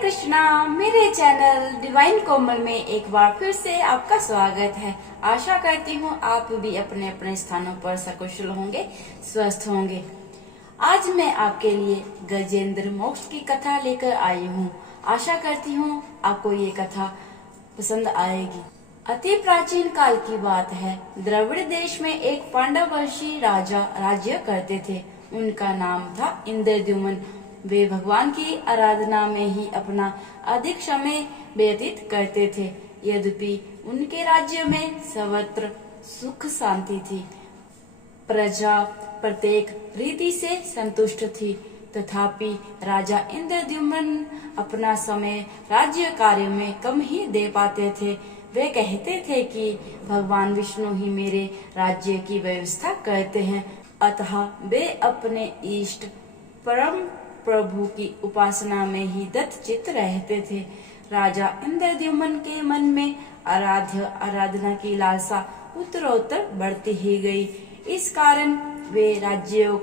कृष्णा। मेरे channel divine कोमल में एक बार फिर से आपका स्वागत है। आशा करती हूँ आप भी अपने अपने स्थानों पर सकुशल होंगे, स्वस्थ होंगे। आज मैं आपके लिए गजेंद्र मोक्ष की कथा लेकर आई हूँ। आशा करती हूँ आपको ये कथा पसंद आएगी। अति प्राचीन काल की बात है। द्रविड़ देश में एक पांडववंशी राजा राज्य करते थे। उनका नाम था इंद्रद्युम्न। वे भगवान की आराधना में ही अपना अधिक समय व्यतीत करते थे। यद्यपि उनके राज्य में सर्वत्र सुख शांति थी, प्रजा प्रत्येक रीति से संतुष्ट थी। तथापि राजा इंद्रद्युम्न अपना समय राज्य कार्य में कम ही दे पाते थे। वे कहते थे कि भगवान विष्णु ही मेरे राज्य की व्यवस्था करते हैं, अतः वे अपने इष्ट परम प्रभु की उपासना में ही दत्तचित्त रहते थे। राजा इंद्रद्युम्न के मन में आराधना की लालसा उत्तरोत्तर बढ़ती ही गई। इस कारण वे राज्यों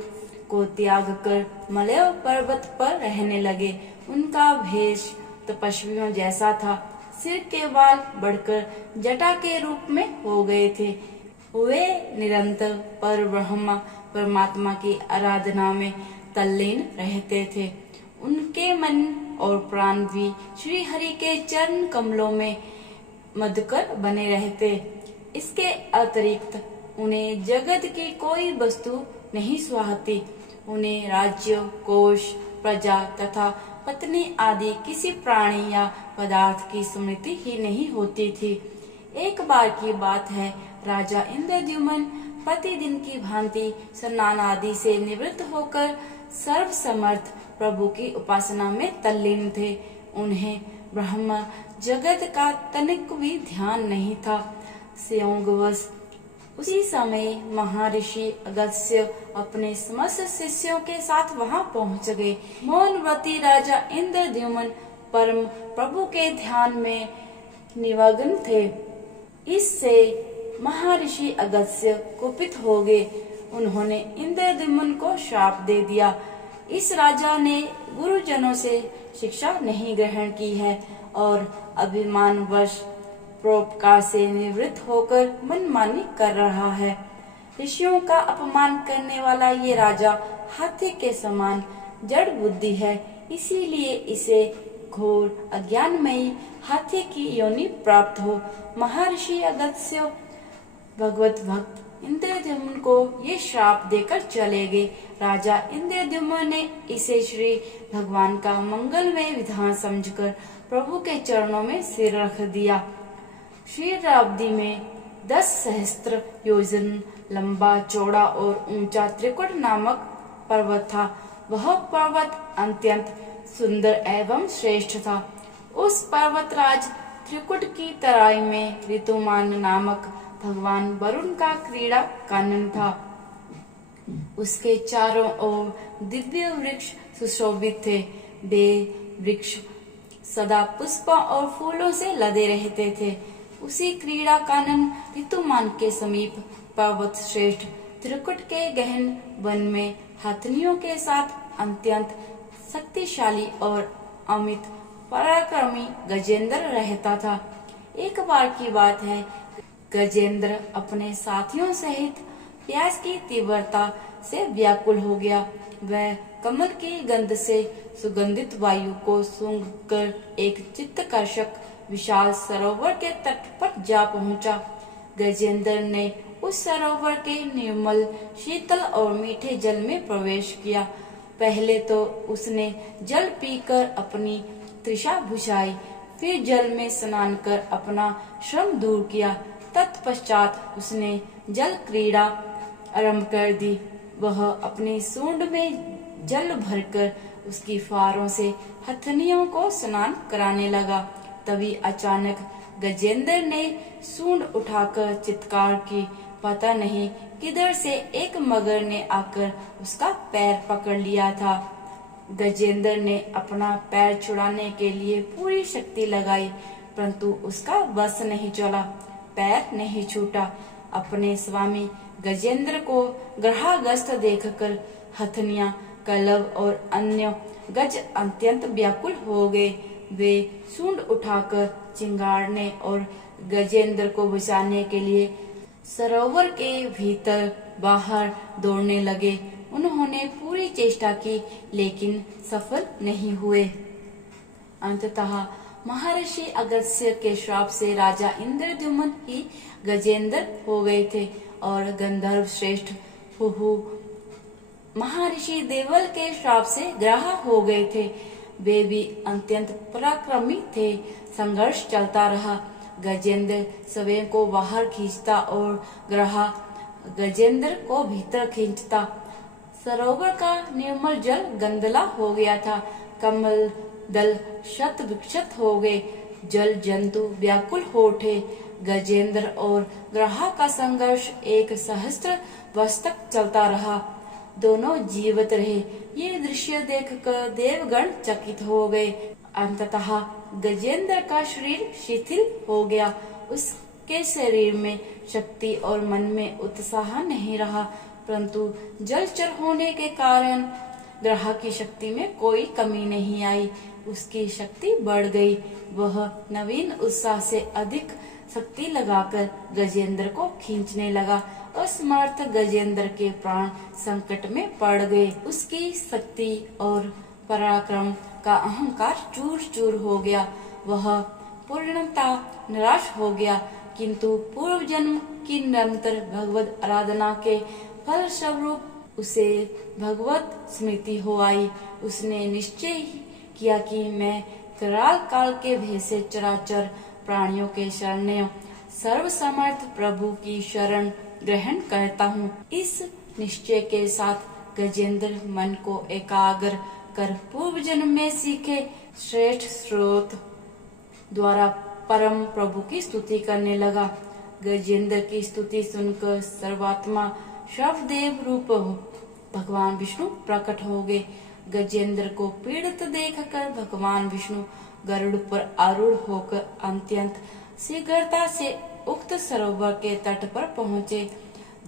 को त्याग कर मलय पर्वत पर रहने लगे। उनका भेष तपस्वियों जैसा था। सिर के बाल बढ़कर जटा के रूप में हो गए थे। वे निरंतर परब्रह्म परमात्मा की आराधना में तल्लीन रहते थे। उनके मन और प्राण भी श्री हरि के चरण कमलों में मधुकर बने रहते। इसके अतिरिक्त उन्हें जगत की कोई वस्तु नहीं सुहाती। उन्हें राज्य, कोष, प्रजा तथा पत्नी आदि किसी प्राणी या पदार्थ की स्मृति ही नहीं होती थी। एक बार की बात है, राजा इंद्रद्युम्न प्रतिदिन की भांति स्नान आदि से निवृत्त होकर सर्वसमर्थ प्रभु की उपासना में तल्लीन थे। उन्हें ब्रह्म जगत का तनिक भी ध्यान नहीं था। संयोगवश उसी समय महर्षि अगस्त्य अपने समस्त शिष्यों के साथ वहां पहुंच गए। मौनव्रती राजा इंद्रद्युम्न परम प्रभु के ध्यान में निमग्न थे। इससे महर्षि अगस्त्य कुपित हो गए। उन्होंने इंद्रद्युम्न को श्राप दे दिया। इस राजा ने गुरुजनों से शिक्षा नहीं ग्रहण की है और अभिमानवश परोपकार से निवृत्त होकर मनमानी कर रहा है। ऋषियों का अपमान करने वाला ये राजा हाथी के समान जड़ बुद्धि है। इसीलिए इसे घोर अज्ञानमयी हाथी की योनि प्राप्त हो। महर्षि अगस्त्य भगवत भक्त इंद्रद्युम्न को ये श्राप देकर चले गए। राजा इंद्रद्युम्न ने इसे श्री भगवान का मंगलमय विधान समझकर प्रभु के चरणों में सिर रख दिया। क्षीराब्दी में 10 सहस्त्र योजन लंबा, चौड़ा और ऊंचा त्रिकुट नामक पर्वत था। वह पर्वत अत्यंत सुंदर एवं श्रेष्ठ था। उस पर्वतराज त्रिकुट की तराई में ऋतुमान नामक भगवान वरुण का क्रीड़ा कानन था। उसके चारों ओर दिव्य वृक्ष सुशोभित थे। वे वृक्ष सदा पुष्पों और फूलों से लदे रहते थे। उसी क्रीड़ा कानन ऋतुमान के समीप पर्वत श्रेष्ठ त्रिकुट के गहन वन में हथनियों के साथ अत्यंत शक्तिशाली और अमित पराक्रमी गजेंद्र रहता था। एक बार की बात है, गजेंद्र अपने साथियों सहित प्यास की तीव्रता से व्याकुल हो गया। वह कमल की गंध से सुगंधित वायु को सूंघकर एक चित्तकर्षक विशाल सरोवर के तट पर जा पहुंचा। गजेंद्र ने उस सरोवर के निर्मल, शीतल और मीठे जल में प्रवेश किया। पहले तो उसने जल पीकर अपनी तृषा बुझाई, फिर जल में स्नान कर अपना श्रम दूर किया। तत्पश्चात उसने जल क्रीड़ा आरंभ कर दी। वह अपनी सूंड में जल भरकर उसकी फारों से हथनियों को स्नान कराने लगा। तभी अचानक गजेंद्र ने सूंड उठाकर चित्कार की। पता नहीं किधर से एक मगर ने आकर उसका पैर पकड़ लिया था। गजेंद्र ने अपना पैर छुड़ाने के लिए पूरी शक्ति लगाई, परंतु उसका बस नहीं चला। पैर नहीं छूटा। अपने स्वामी गजेंद्र को ग्रहागस्थ देखकर हथनियां, कलव और अन्य गज अत्यंत व्याकुल हो गए। वे सूंड उठाकर चिंगारने और गजेंद्र को बचाने के लिए सरोवर के भीतर बाहर दौड़ने लगे। उन्होंने पूरी चेष्टा की लेकिन सफल नहीं हुए। अंततः महर्षि अगस्त्य के श्राप से राजा इंद्रद्युम्न ही गजेंद्र हो गए थे और गंधर्व श्रेष्ठ हुहु महर्षि देवल के श्राप से ग्रह हो गए थे। वे भी अत्यंत पराक्रमी थे। संघर्ष चलता रहा। गजेंद्र स्वयं को बाहर खींचता और ग्रह गजेंद्र को भीतर खींचता। सरोवर का निर्मल जल गंदला हो गया था। कमल दल शत विक्षत हो गए। जल जंतु व्याकुल हो उठे। गजेंद्र और ग्रह का संघर्ष 1 सहस्त्र वर्ष तक चलता रहा। दोनों जीवित रहे। ये दृश्य देखकर देवगण चकित हो गए। अंततः गजेंद्र का शरीर शिथिल हो गया। उसके शरीर में शक्ति और मन में उत्साह नहीं रहा, परंतु जलचर होने के कारण ग्रह की शक्ति में कोई कमी नहीं आई। उसकी शक्ति बढ़ गई। वह नवीन उत्साह से अधिक शक्ति लगाकर गजेंद्र को खींचने लगा। असमर्थ गजेंद्र के प्राण संकट में पड़ गए। उसकी शक्ति और पराक्रम का अहंकार चूर चूर हो गया। वह पूर्णतः निराश हो गया, किंतु पूर्व जन्म की निरंतर भगवत आराधना के फल स्वरूप उसे भगवत स्मृति हो आई। उसने निश्चय किया कि मैं कराल काल के भेद से चराचर प्राणियों के शरणों सर्वसमर्थ प्रभु की शरण ग्रहण करता हूँ। इस निश्चय के साथ गजेंद्र मन को एकाग्र कर पूर्व जन्म में सीखे श्रेष्ठ स्रोत द्वारा परम प्रभु की स्तुति करने लगा। गजेंद्र की स्तुति सुनकर सर्वात्मा सर्वदेव रूप भगवान विष्णु प्रकट हो गए। गजेंद्र को पीड़ित देखकर भगवान विष्णु गरुड़ पर आरूढ़ होकर अत्यंत शीघ्रता से उक्त सरोवर के तट पर पहुँचे।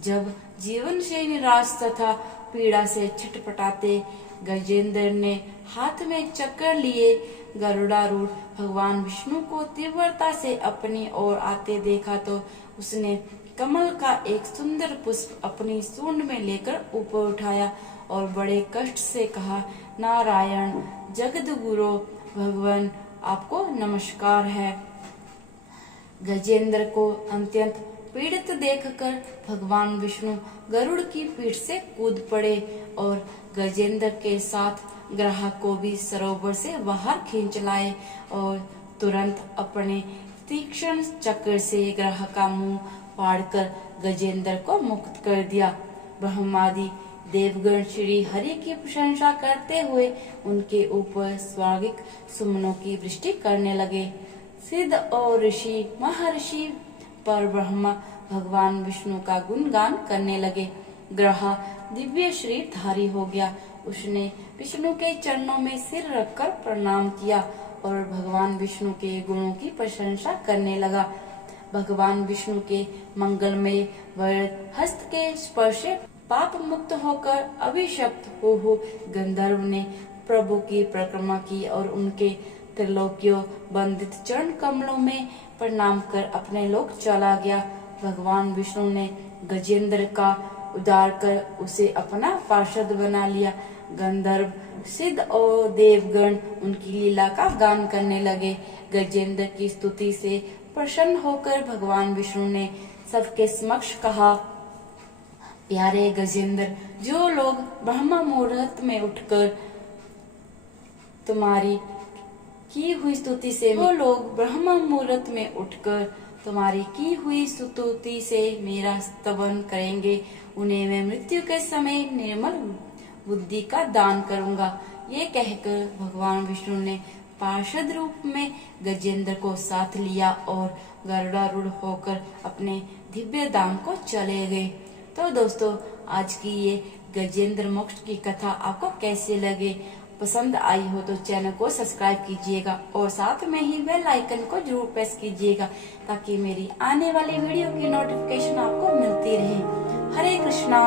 जब जीवन से निराश तथा पीड़ा से छटपटाते गजेंद्र ने हाथ में चक्र लिए गरुड़ारूढ़ भगवान विष्णु को तीव्रता से अपनी ओर आते देखा तो उसने कमल का एक सुंदर पुष्प अपनी सूंड में लेकर ऊपर उठाया और बड़े कष्ट से कहा, नारायण जगद गुरु भगवान आपको नमस्कार है। गजेंद्र को अत्यंत पीड़ित देखकर भगवान विष्णु गरुड़ की पीठ से कूद पड़े और गजेंद्र के साथ ग्रह को भी सरोवर से बाहर खींच लाए और तुरंत अपने तीक्ष्ण चक्र से ग्रह का मुंह फाड़कर गजेंद्र को मुक्त कर दिया। ब्रह्मादि देवगण श्री हरि की प्रशंसा करते हुए उनके ऊपर स्वागिक सुमनों की वृष्टि करने लगे। सिद्ध और ऋषि महर्षि पर ब्रह्मा भगवान विष्णु का गुणगान करने लगे। ग्रह दिव्य शरीर धारी हो गया। उसने विष्णु के चरणों में सिर रखकर प्रणाम किया और भगवान विष्णु के गुणों की प्रशंसा करने लगा। भगवान विष्णु के मंगलमय वरद हस्त के स्पर्श से पाप मुक्त होकर अभिशप्त हो गंधर्व ने प्रभु की परिक्रमा की और उनके त्रिलोक्यों बंदित चरण कमलों में प्रणाम कर अपने लोक चला गया। भगवान विष्णु ने गजेंद्र का उद्धार कर उसे अपना पार्षद बना लिया। गंधर्व सिद्ध और देवगण उनकी लीला का गान करने लगे। गजेंद्र की स्तुति से प्रसन्न होकर भगवान विष्णु ने सबके समक्ष कहा, प्यारे गजेंद्र, जो लोग ब्रह्म मुहूर्त में उठकर तुम्हारी की हुई स्तुति से मेरा स्तवन करेंगे, उन्हें मैं मृत्यु के समय निर्मल बुद्धि का दान करूंगा। ये कहकर भगवान विष्णु ने पार्षद रूप में गजेंद्र को साथ लिया और गरुड़ारूढ़ होकर अपने दिव्य धाम को चले गए। तो दोस्तों, आज की ये गजेंद्र मोक्ष की कथा आपको कैसे लगे? पसंद आई हो तो चैनल को सब्सक्राइब कीजिएगा और साथ में ही बेल आइकन को जरूर प्रेस कीजिएगा ताकि मेरी आने वाली वीडियो की नोटिफिकेशन आपको मिलती रहे। हरे कृष्णा।